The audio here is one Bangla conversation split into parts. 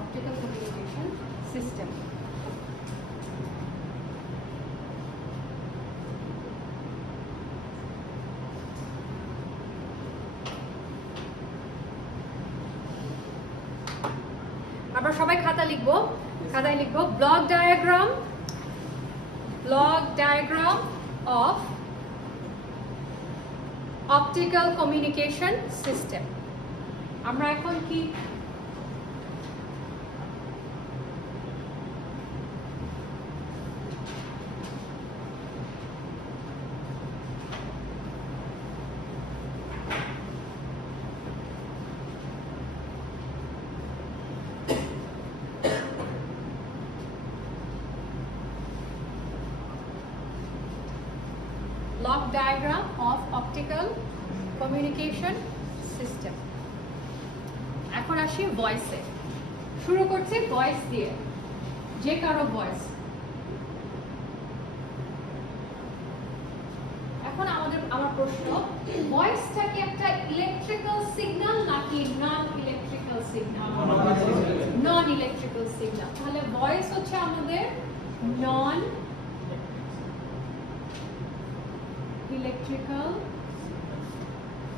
Optical communication system. আমরা সবাই খাতায় লিখবো block diagram of optical communication system. আমরা এখন কি block diagram of optical communication system. এখন আসি ভয়েসে। শুরু করছি ভয়েস দিয়ে, যে কারো ভয়েস। এখন আমার প্রশ্ন, ভয়েসটা কি একটা ইলেকট্রিক্যাল সিগন্যাল নাকি নন ইলেকট্রিক্যাল সিগন্যাল? নন ইলেকট্রিক্যাল সিগন্যাল। তাহলে ভয়েস হচ্ছে আমাদের নন ইলেকট্রিক্যাল,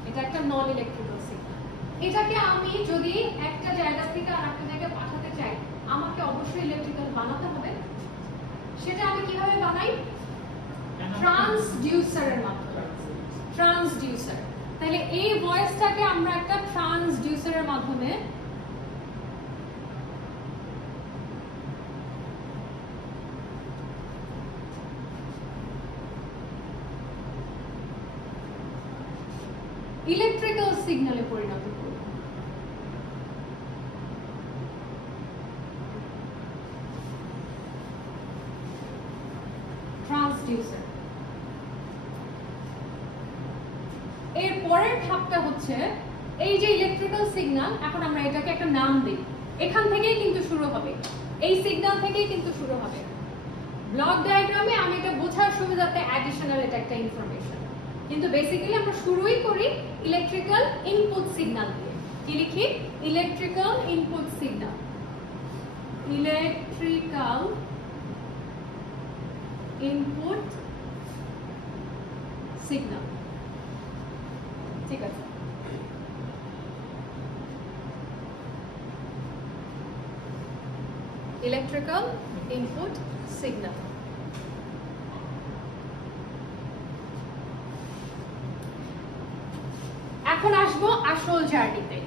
এটা একটা নন ইলেকট্রিক্যাল সিগন্যাল। এটাকে আমি যদি একটা জায়গা থেকে আর একটা জায়গায় পাঠাতে চাই, আমাকে অবশ্যই ইলেকট্রিক্যাল বানাতে হবে। সেটা আমি কিভাবে বানাই? ট্রান্সডিউসারের মাধ্যমে। ট্রান্সডিউসার। তাহলে এই ভয়েসটাকে আমরা একটা ট্রান্সডিউসারের মাধ্যমে ইলেকট্রিক্যাল সিগন্যালে পরিণত করব। ট্রান্সডিউসার। এর পরের ধাপটা হচ্ছে এই যে ইলেকট্রিক্যাল সিগন্যাল, এখন আমরা এটাকে একটা নাম দিই। এখান থেকেই কিন্তু শুরু হবে, এই সিগন্যাল থেকেই কিন্তু শুরু হবে। ব্লক ডায়াগ্রামে আমি এটা বোঝার সুবিধাতে অ্যাডিশনাল এটা একটা ইনফরমেশন, কিন্তু বেসিক্যালি আমরা শুরুই করি ইলেকট্রিক্যাল ইনপুট সিগন্যাল দিয়ে। কি লিখি? Electrical input signal. Electrical input signal. ঠিক আছে। Electrical input signal. এখন আসবো আসল জার্নিতে।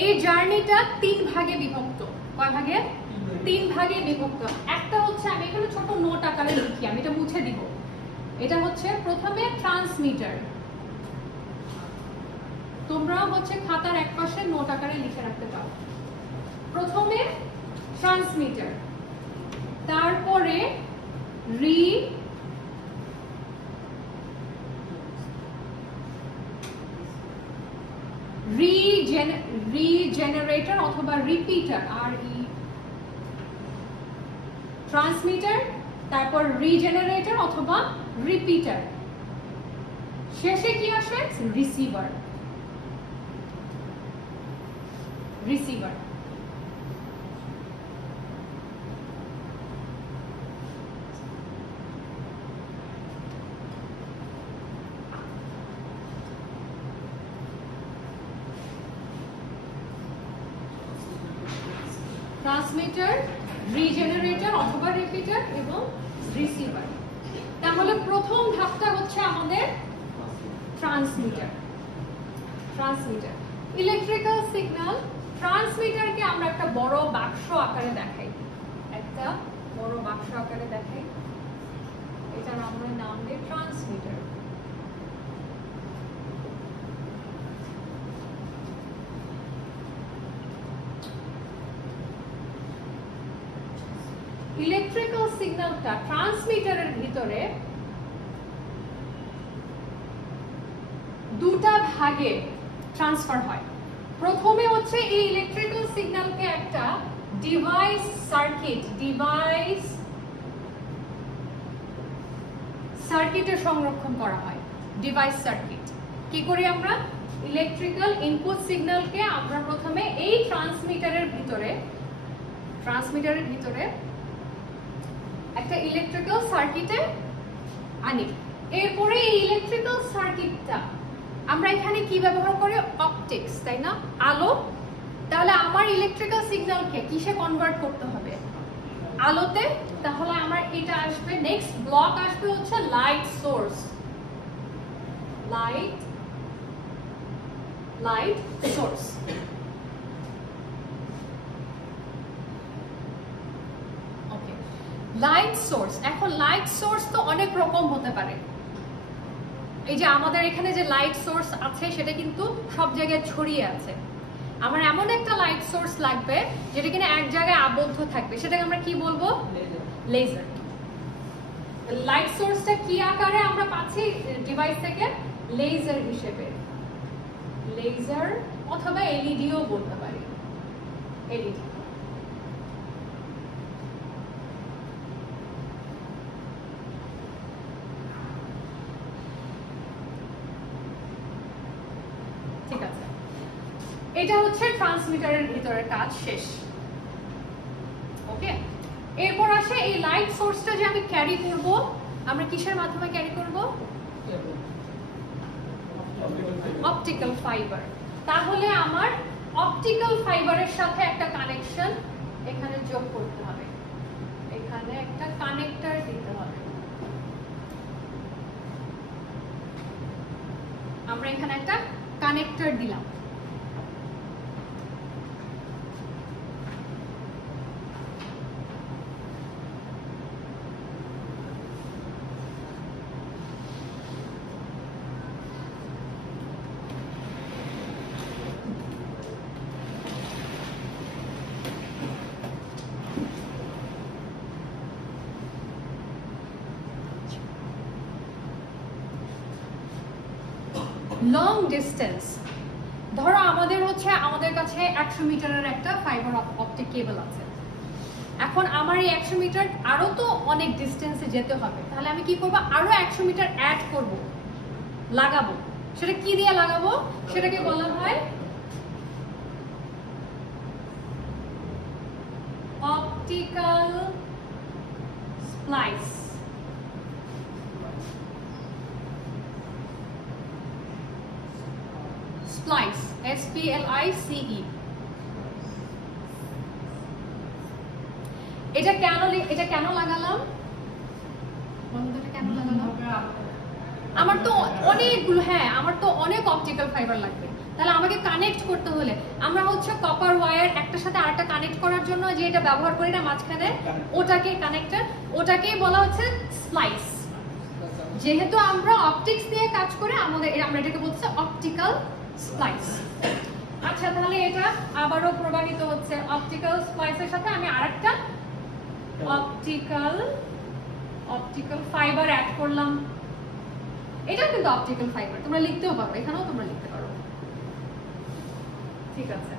এই জার্নিটা 3 ভাগে বিভক্ত। কয় ভাগে? 3 ভাগে বিভক্ত। একটা হচ্ছে, আমি এখানে ছোট নোট আকারে লিখি, আমি এটা মুছে দিব। এটা হচ্ছে প্রথমে ট্রান্সমিটার। তোমরা হচ্ছে খাতার একপাশে নোট আকারে লিখে রাখতে পারো। প্রথমে ট্রান্সমিটার, তারপরে রিজেনারেটর অথবা রিপিটার। ট্রান্সমিটার, তারপর রিজেনারেটর অথবা রিপিটার, শেষে কি আসে? রিসিভার। রিসিভার। ট্রান্সমিটার, রিজেনারেটর অথবা রিপিটার এবং রিসিভার। তাহলে প্রথম ধাপটা হচ্ছে আমাদের ট্রান্সমিটার। Transmitter electrical signal. ট্রান্সমিটারকে আমরা একটা বড় বাক্স আকারে দেখাই, একটা বড় বাক্স আকারে দেখাই। এটার আমরা নাম দিই ট্রান্সমিটার। ইলেকট্রিক্যাল সিগন্যালটা ট্রান্সমিটারের ভিতরে দুটা ভাগে ট্রান্সফার হয়। প্রথমে হচ্ছে এই ইলেকট্রিক্যাল সিগন্যালকে একটা ডিভাইস সার্কিটে সংরক্ষণ করা হয়। Device circuit. কি করি আমরা? ইলেকট্রিক্যাল ইনপুট সিগন্যালকে আমরা প্রথমে এই ট্রান্সমিটারের ভিতরে ট্রান্সমিটারের ভিতরে একটা ইলেকট্রিক্যাল সার্কিটে আনি। এরপরে এই ইলেকট্রিক্যাল সার্কিটটা আমরা এখানে কি ব্যবহার করি? অপটিক্স, তাই না? আলো। তাহলে আমার ইলেকট্রিক্যাল সিগন্যালকে কিসে কনভার্ট করতে হবে? আলোতে। তাহলে আমার এটা আসবে, নেক্সট ব্লক আসবে হচ্ছে light source. Light source. Okay, light source. এখন লাইট সোর্স তো অনেক রকম হতে পারে। এই যে আমাদের এখানে যে লাইট সোর্স আছে সেটা কিন্তু সব জায়গায় ছড়িয়ে আছে। আমার এমন একটা লাইট সোর্স লাগবে যেটা কিনা এক জায়গায় আবদ্ধ থাকবে, সেটাকে আমরা কি বলবো? লেজার। লাইট সোর্সটা কি আকারে আমরা পাচ্ছি ডিভাইস থেকে? লেজার হিসেবে। লেজার অথবা এলইডিও বলতে পারি। এলইডি। ঠিক আছে, এটা হচ্ছে ট্রান্সমিটারের ভিতরের কাজ শেষ। ওকে, এরপর আসে এই লাইট সোর্সটা যে আমি ক্যারি করব, আমরা কিসের মাধ্যমে ক্যারি করব? Optical fibre. তাহলে আমার অপটিক্যাল ফাইবারের সাথে একটা কানেকশন এখানে যোগ করতে হবে, এখানে একটা কানেক্টর দিতে হবে। আমরা এখানে একটা কানেক্টর দিলাম। লং ডিস্টেন্স, ধরো আমাদের কাছে 100 মিটারের একটা ফাইবার অপটিক কেবল আছে। এখন আমার এই 100 মিটার আরো তো অনেক ডিস্টেন্সে যেতে হবে, তাহলে আমি কি করব? আরো 100 মিটার অ্যাড করব, লাগাবো। সেটা কি দিয়ে লাগাবো? সেটাকে বলা হয় অপটিক্যাল স্প্লাইস। Splice, SPLICE। এটা কেন লাগালাম? আমার তো অনেকগুলো, আমার তো অনেক অপটিক্যাল ফাইবার লাগবে। তাহলে আমাকে কানেক্ট করতে হলে আমরা হচ্ছে কপার ওয়্যার একটার সাথে আরেকটা কানেক্ট করার জন্য যে এটা ব্যবহার করি না মাঝখানে, ওটাকে কানেক্টর, ওটাকেই বলা হচ্ছে স্প্লাইস। যেহেতু আমরা অপটিক্স দিয়ে কাজ করে আমরা এটাকে বলছি অপটিক্যাল স্প্লাইস। আচ্ছা, তাহলে এটা আবারও প্রবাহিত হচ্ছে অপটিক্যাল স্প্লাইসের সাথে আমি আরেকটা অপটিক্যাল ফাইবার অ্যাড করলাম। এটা কিন্তু অপটিক্যাল ফাইবার, তোমরা লিখতেও পারো, এখানেও তোমরা লিখতে পারো। ঠিক আছে,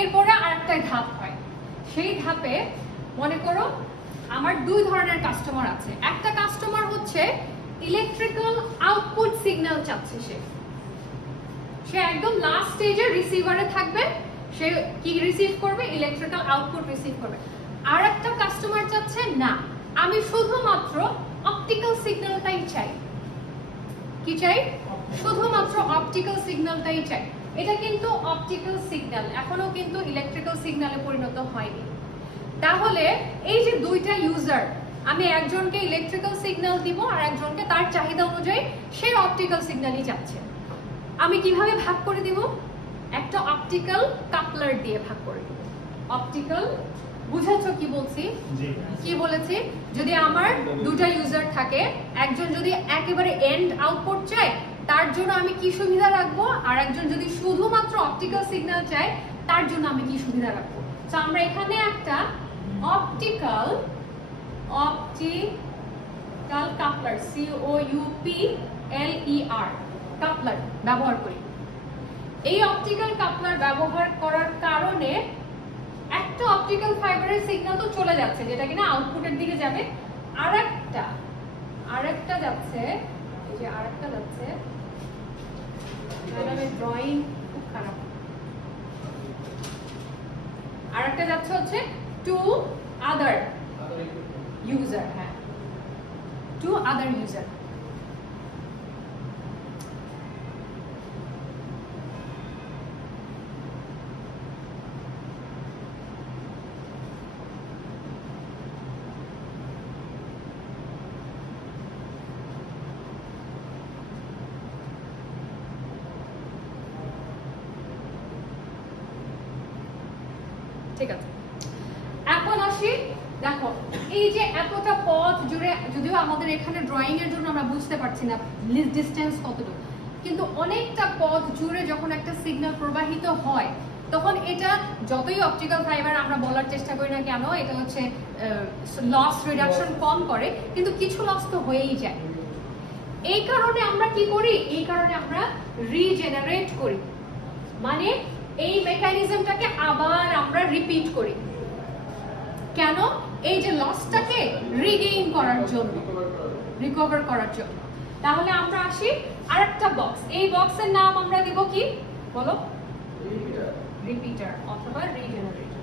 এরপরে আরেকটা ধাপ হয়। সেই ধাপে মনে করো আমার দুই ধরনের কাস্টমার আছে। একটা কাস্টমার হচ্ছে ইলেকট্রিক্যাল আউটপুট সিগন্যাল চাচ্ছে, সে একদম লাস্ট স্টেজে রিসিভারে থাকবে, সে কি রিসিভ করবে? ইলেকট্রিক্যাল আউটপুট রিসিভ করবে। আর একটা কাস্টমার চাচ্ছে না, আমি শুধুমাত্র অপটিক্যাল সিগন্যালটাই চাই। কি চাই? শুধুমাত্র অপটিক্যাল সিগন্যালটাই চাই। এটা কিন্তু অপটিক্যাল সিগন্যাল, এখনো কিন্তু ইলেকট্রিক্যাল সিগন্যালে পরিণত হয়নি। তাহলে এই যে দুইটা ইউজার, আমি একজনকে ইলেকট্রিক্যাল সিগন্যাল দিব আর একজনকে তার চাহিদা অনুযায়ী সে অপটিক্যাল সিগন্যালই চাচ্ছে। আমি কিভাবে ভাগ করে দিব? একটা অপটিক্যাল কাপলার দিয়ে ভাগ করে দিব। অপটিক্যাল, বুঝেছো কি বলছি? কি বলেছি? যদি আমার দুটা ইউজার থাকে, একজন যদি একেবারে এন্ড আউটপুট চায় তার জন্য আমি কি সুবিধা রাখবো, আর একজন যদি শুধুমাত্র অপটিক্যাল সিগন্যাল চায় তার জন্য আমি কি সুবিধা রাখবো। তো আমরা এখানে একটা অপটিক্যাল কাপলার, COUPLER কাপলার ব্যবহার করি। এই অপটিক্যাল কাপলার ব্যবহার করার কারণে একটা অপটিক্যাল ফাইবারের সিগন্যাল তো চলে যাচ্ছে, যেটা কিনা আউটপুটের দিকে যাবে। আরেকটা যাচ্ছে, এই যে আরেকটা যাচ্ছে, ম্যাডামের ড্রয়িং খুব খারাপ। আরেকটা যাচ্ছে হচ্ছে টু আদার ইউজার। হ্যাঁ, টু আদার ইউজার। ঠিক আছে, এখন আসি। দেখো এই যে এতটা পথ জুড়ে, যদিও আমাদের এখানে ড্রয়িং এর জন্য আমরা বুঝতে পারছি না ডিসটেন্স কতটুকু, কিন্তু অনেকটা পথ জুড়ে যখন একটা সিগন্যাল প্রবাহিত হয় তখন এটা যতই অপটিক্যাল ফাইবার আমরা বলার চেষ্টা করি না কেন, এটা হচ্ছে লস রিডাকশন কম করে, কিন্তু কিছু লস তো হয়েই যায়। এই কারণে আমরা কি করি? এই কারণে আমরা রিজেনারেট করি, মানে এই মেকানিজমটাকে আবার আমরা রিপিট করি। কেন? এই যে লসটাকে রিগেইন করার জন্য, রিকভার করার জন্য। তাহলে আমরা আসি আরেকটা বক্স। এই বক্সের নাম আমরা দিব কি বলো? রিপিটার অথবা রিজেনারেটর।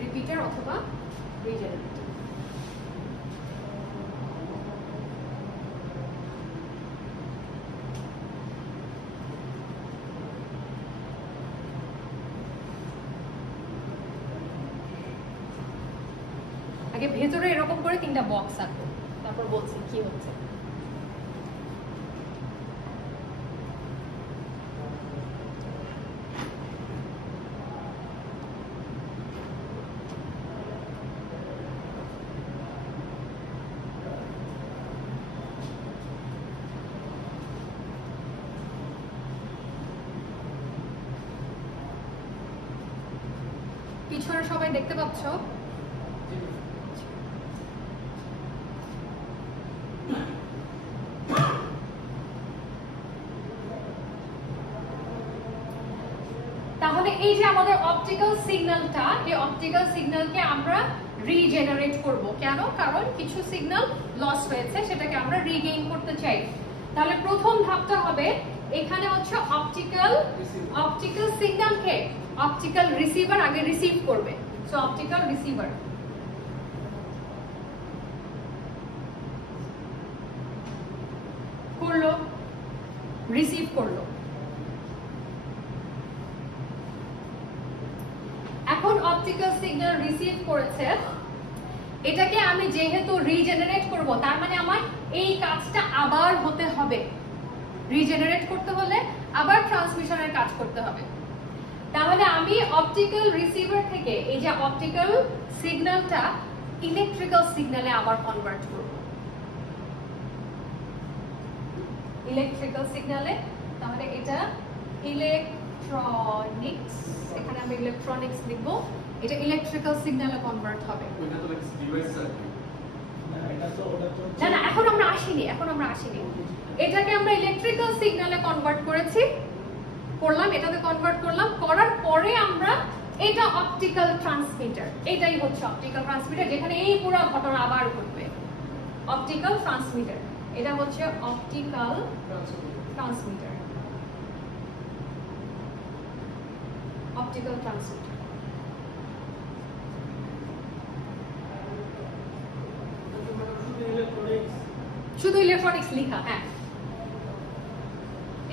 রিপিটার অথবা রিজেনারেটর। আগে ভেতরে এরকম করে 3টা বক্স আঁকো, তারপর বলছি কি হচ্ছে। পিছনে সবাই দেখতে পাচ্ছ? তাহলে এই যে আমাদের অপটিক্যাল সিগন্যালটা, এই অপটিক্যাল সিগন্যালকে আমরা রিজেনারেট করব। কেন? কারণ কিছু সিগন্যাল লস হয়েছে, সেটাকে আমরা রিগেইন করতে চাই। তাহলে প্রথম ধাপটা হবে, এখানে হচ্ছে অপটিক্যাল সিগন্যালকে অপটিক্যাল রিসিভার আগে রিসিভ করবে। সো অপটিক্যাল রিসিভার করলো, রিসিভ করলো। এখন অপটিক্যাল সিগন্যাল রিসিভ করেছে, এটাকে আমি যেহেতু রিজেনারেট করব, তার মানে আমার এই কাজটা আবার হতে হবে। রিজেনারেট করতে হলে আবার ট্রান্সমিশনের কাজ করতে হবে। তাহলে আমি অপটিক্যাল রিসিভার থেকে এই যে অপটিক্যাল সিগন্যালটা ইলেকট্রিক্যাল সিগন্যালে আবার কনভার্ট করব। ইলেকট্রিক্যাল সিগন্যালে, তাহলে এটা ইলেকট্রনিক্স, এখানে আমি ইলেকট্রনিক্স লিখবো, এটা ইলেকট্রিক্যাল সিগন্যালে কনভার্ট হবে। না না, এখন আমরা আসিনি। এটাকে আমরা ইলেকট্রিক্যাল সিগন্যালে কনভার্ট করলাম, এটাতে কনভার্ট করলাম, করার পরে আমরা এটা অপটিক্যাল ট্রান্সমিটার, এটাই হচ্ছে অপটিক্যাল ট্রান্সমিটার, যেখানে এই পুরো ঘটনা আবার ঘটবে। অপটিক্যাল ট্রান্সমিটার, এটা হচ্ছে অপটিক্যাল ট্রান্সমিটার। অপটিক্যাল ট্রান্সমিটার শুধু ইলেকট্রনিক্স লিখা। হ্যাঁ,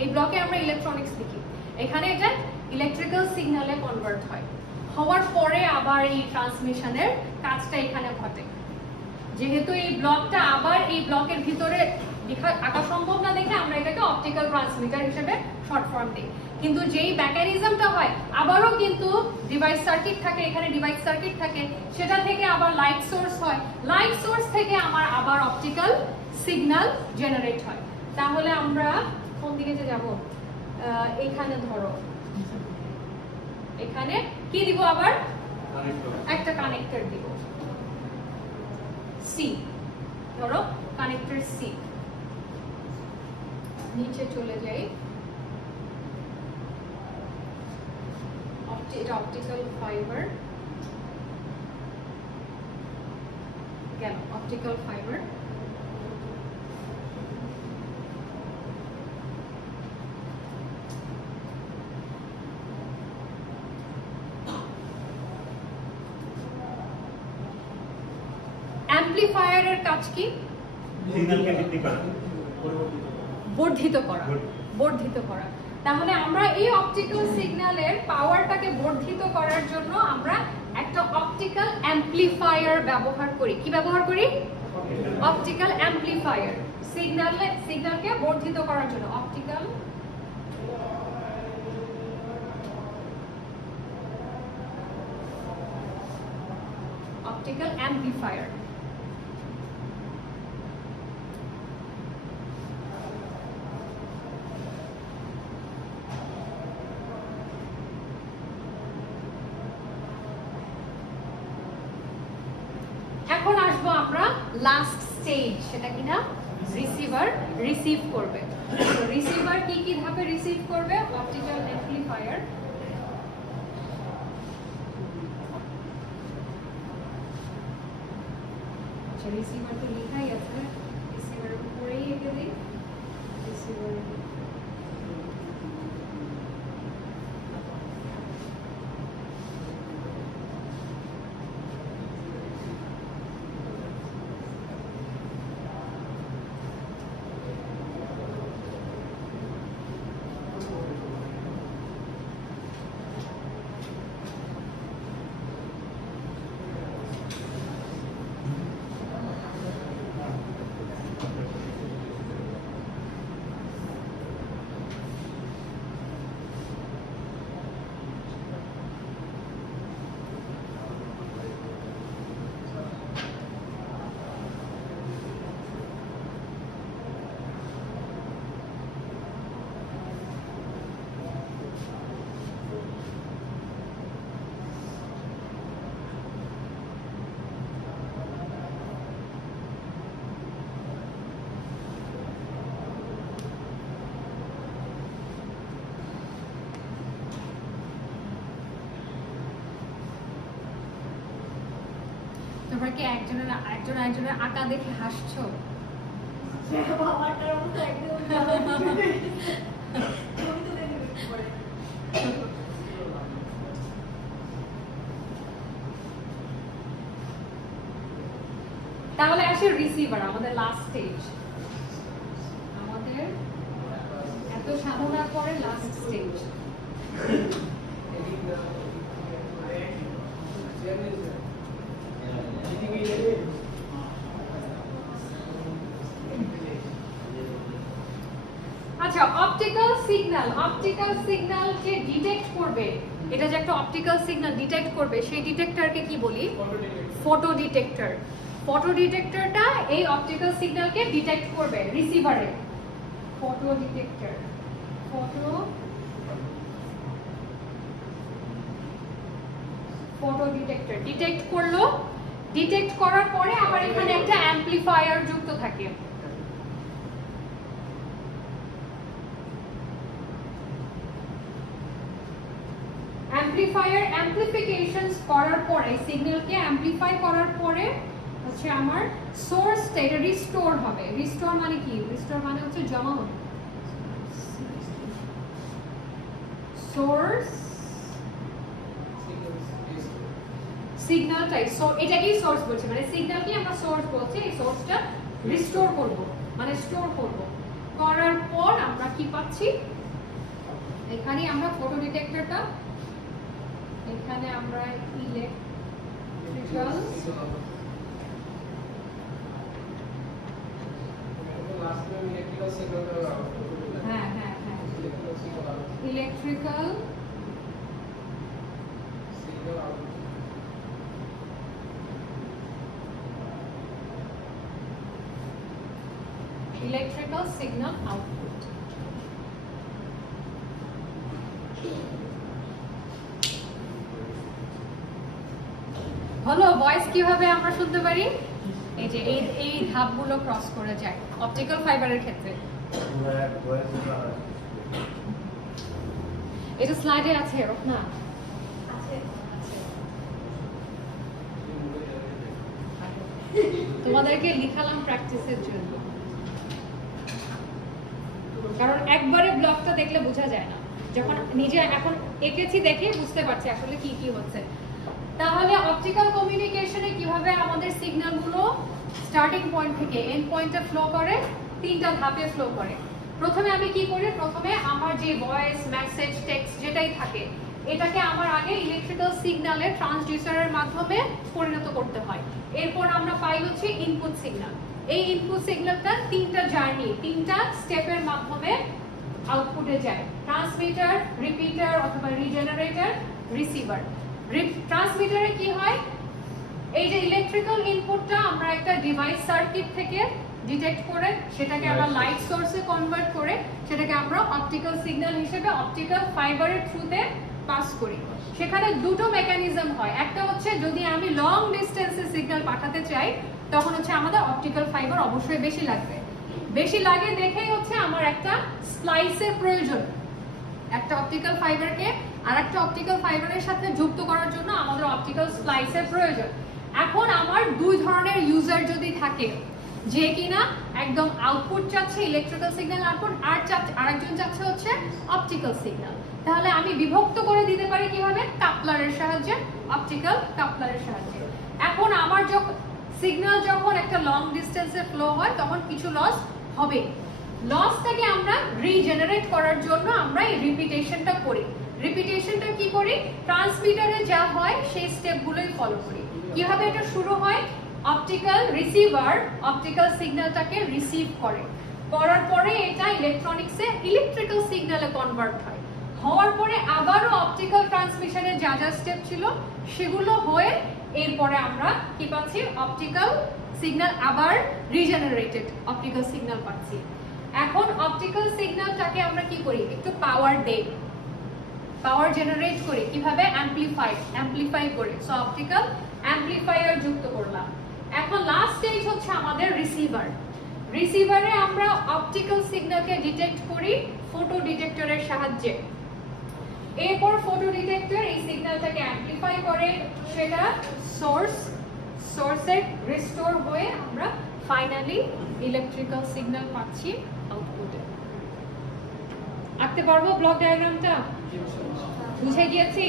এই ব্লকে আমরা ইলেকট্রনিক্স লিখি, এখানে এটা ইলেকট্রিক্যাল সিগন্যালে কনভার্ট হয়, হওয়ার পরে আবার এই ট্রান্সমিশনের কাজটা এখানে ঘটে। যেহেতু এই ব্লকটা আবার এই ব্লকের ভিতরে আঁকা সম্ভব না দেখে আমরা এটাকে অপটিক্যাল ট্রান্সমিটার হিসেবে শর্ট ফর্ম দিই, কিন্তু যেই মেকানিজমটা হয় আবারও কিন্তু ডিভাইস সার্কিট থাকে, এখানে ডিভাইস সার্কিট থাকে, সেটা থেকে আবার লাইট সোর্স হয়, লাইট সোর্স থেকে আমার আবার অপটিক্যাল সিগন্যাল জেনারেট হয়। তাহলে আমরা কোন দিকে যে যাব, এখানে ধরো, এখানে কি দিব আবার? একটা কানেক্টর দিব সি, ধরো কানেক্টর সি। নিচে চলে যাই, এটা অপটিক্যাল ফাইবার গেল, অপটিক্যাল ফাইবার। অ্যাম্প্লিফায়ারের কাজ কি? বর্ধিত করা, বর্ধিত করা। তাহলে আমরা এই অপটিক্যাল সিগন্যালের পাওয়ারটাকে বর্ধিত করার জন্য আমরা একটা অপটিক্যাল অ্যাম্প্লিফায়ার ব্যবহার করি। কি ব্যবহার করি? Optical amplifier. সিগন্যালকে বর্ধিত করার জন্য অপটিক্যাল অ্যাম্প্লিফায়ার। এখন আসবো আমরা লাস্ট স্টেজ, সেটা কিনা রিসিভার রিসিভ করবে। রিসিভার কি কি ধাপে রিসিভ করবে? অপটিক্যাল অ্যাম্প্লিফায়ার, আচ্ছা রিসিভার তো লেখাই আছে, রিসিভারের উপরেই এঁকে দিই রিসিভার। তোমরা কি একজনের একজনের আঁকা দেখে হাসছো? তাহলে আসে রিসিভার, আমাদের লাস্ট স্টেজ। আমাদের এত সাধনার পরে লাস্ট স্টেজ। আচ্ছা, অপটিক্যাল সিগন্যাল যে ডিটেক্ট করবে, এটা যে একটা অপটিক্যাল সিগন্যাল ডিটেক্ট করবে, সেই ডিটেক্টরকে কি বলি? Photo detector. ফটো ডিটেক্টরটা এই অপটিক্যাল সিগন্যালকে ডিটেক্ট করবে রিসিভারে। Photo detector, photo detector detect করলো। ডিটেক্ট করার পরে আবার এখানে একটা অ্যাম্প্লিফায়ার যুক্ত থাকে। অ্যাম্প্লিফায়ার অ্যাম্প্লিফিকেশনস করার পরে, সিগন্যালকে অ্যাম্প্লিফাই করার পরে হচ্ছে আমার সোর্সটা এটা রিস্টোর হবে। রিস্টোর মানে কি? রিস্টোর মানে হচ্ছে জমা হবে। সোর্স সিগন্যালটাই, সো এটাকেই সোর্স বলছে, মানে সিগন্যালকে আমরা সোর্স বলছি। এই সোর্সটা রিস্টোর করব, মানে স্টোর করব। করার পর আমরা কি পাচ্ছি? এখানে আমরা ফটো ডিটেক্টরটা, এখানে আমরা ইলেকট্রিক্যাল ইলেকট্রিক্যাল signal output. হলো ভয়েস কিভাবে আমরা শুনতে পারি? এই যে এই ধাপগুলো ক্রস করে যায় অপটিক্যাল ফাইবারের ক্ষেত্রে। এটা স্লাইডে আছে রত্না? আছে। তোমাদেরকে লিখালাম প্র্যাকটিসের জন্য, কারণ একবারে ব্লকটা দেখলে বোঝা যায় না, যখন নিজে এখন এঁকেছি দেখে বুঝতে পারছি আসলে কি কি হচ্ছে। তাহলে অপটিক্যাল কমিউনিকেশনে কিভাবে আমাদের সিগন্যালগুলো স্টার্টিং পয়েন্ট থেকে এন্ড পয়েন্টে ফ্লো করে, তিনটা ধাপে ফ্লো করে। প্রথমে আমি কি করি, প্রথমে আমার যে ভয়েস, মেসেজ, টেক্সট যেটাই থাকে এটাকে আমার আগে ইলেকট্রিক্যাল সিগন্যালে ট্রান্সডিউসারের মাধ্যমে পরিণত করতে হয়। এরপর আমরা পাই হচ্ছে ইনপুট সিগন্যাল। এই ইনপুট সিগন্যালটা তিনটা জার্নি, তিনটা স্টেপের মাধ্যমে আউটপুটে যায়। ট্রান্সমিটার, রিপিটার অথবা রিজেনারেটর, রিসিভার। ট্রান্সমিটারে কি হয়, এই যে ইলেকট্রিক্যাল ইনপুটটা আমরা একটা ডিভাইস সার্কিট থেকে ডিটেক্ট করে সেটাকে আমরা লাইট সোর্সে কনভার্ট করে সেটাকে আমরা অপটিক্যাল সিগন্যাল হিসেবে অপটিক্যাল ফাইবারের থ্রুতে পাস করি। সেখানে দুটো মেকানিজম হয়, একটা হচ্ছে যদি আমি লং ডিস্টেন্সে সিগন্যাল পাঠাতে চাই তখন হচ্ছে আমাদের অপটিক্যাল ফাইবার অবশ্যই বেশি লাগবে। বেশি লাগে দেখেই হচ্ছে আমার একটা স্প্লাইসের প্রয়োজন, একটা অপটিক্যাল ফাইবারকে আর একটা অপটিক্যাল ফাইবারের সাথে যুক্ত করার জন্য আমাদের অপটিক্যাল স্প্লাইসের প্রয়োজন। এখন আমার দুই ধরনের ইউজার যদি থাকে, যে কিনা একদম আউটপুট চাচ্ছে ইলেকট্রিক্যাল সিগন্যাল আউটপুট, আর আরেকজন চাচ্ছে হচ্ছে অপটিক্যাল সিগন্যাল, তাহলে আমি বিভক্ত করে দিতে পারি কিভাবে, কাপলারের সাহায্যে, অপটিক্যাল কাপলারের সাহায্যে। এখন আমার যখন সিগন্যাল যখন একটা লং ডিস্টেন্সে ফ্লো হয় তখন কিছু লস হবে, লসটাকে আমরা রিজেনারেট করার জন্য আমরা এই রিপিটেশনটা করি। রিপিটেশনটা কি করি, ট্রান্সমিটারে যা হয় সেই স্টেপগুলোই ফলো করি। কিভাবে এটা শুরু হয়, অপটিক্যাল রিসিভার অপটিক্যাল সিগন্যালটাকে রিসিভ করে, করার পরে এটা ইলেকট্রনিক্সে ইলেকট্রিক্যাল সিগন্যালে কনভার্ট হয়, হওয়ার পরে আবারও অপটিক্যাল ট্রান্সমিশনের যা যা স্টেপ ছিল সেগুলো হয়ে এরপরে আমরা কি পাচ্ছি, অপটিক্যাল সিগন্যাল আবার রিজেনারেটেড অপটিক্যাল সিগন্যাল পাচ্ছি। এখন অপটিক্যাল সিগন্যালটাকে আমরা কি করি, একটু পাওয়ার দেই, পাওয়ার জেনারেট করি কিভাবে, অ্যাম্প্লিফাই করে, সো অপটিক্যাল অ্যাম্প্লিফায়ার যুক্ত করলাম। এখন লাস্ট স্টেজ হচ্ছে আমাদের রিসিভার। রিসিভারে আমরা অপটিক্যাল সিগন্যালকে ডিটেক্ট করি ফটো ডিটেক্টরের সাহায্যে। এরপর ফটো ডিটেক্টর এই সিগন্যালটাকে অ্যাম্প্লিফাই করে, সেটা সোর্সে রিস্টোর হয়ে আমরা ফাইনালি ইলেকট্রিক্যাল সিগন্যাল পাচ্ছি আউটপুটে। আঁকতে পারবো ব্লক ডায়াগ্রামটা? বুঝে গিয়েছি?